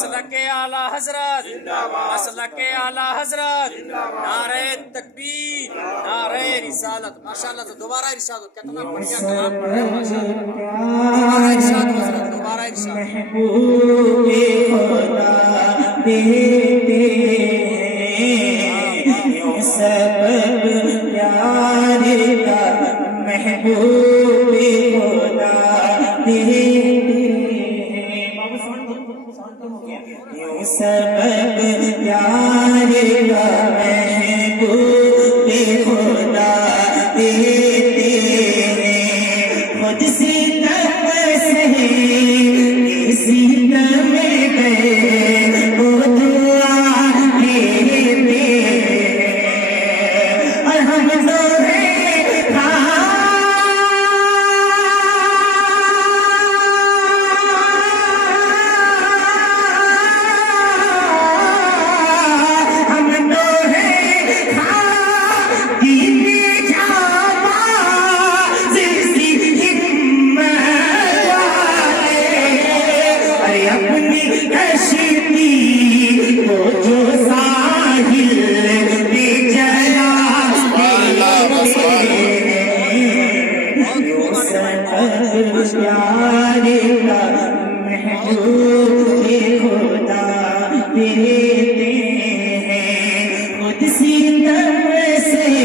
مسلک اعلی حضرت مسلک اعلی حضرت نعرہ تکبیر نعرہ رسالت ماشاءاللہ سے دوبارہ ارشاد کتنا بڑھیا کلام پڑھ رہے ہیں ماشاءاللہ دوبارہ ارشاد حضرت دوبارہ ارشاد محبوب خدا دیتے یوں سبب پیار کا محبوب خدا دیتے یوں سبب پیار کا محبوب خدا دیتے خود ستم سے کسی دم گئے وہ دعا دیتے اور ہم تو پیار کا محبوب خدا دیتے ہیں خود ستم سے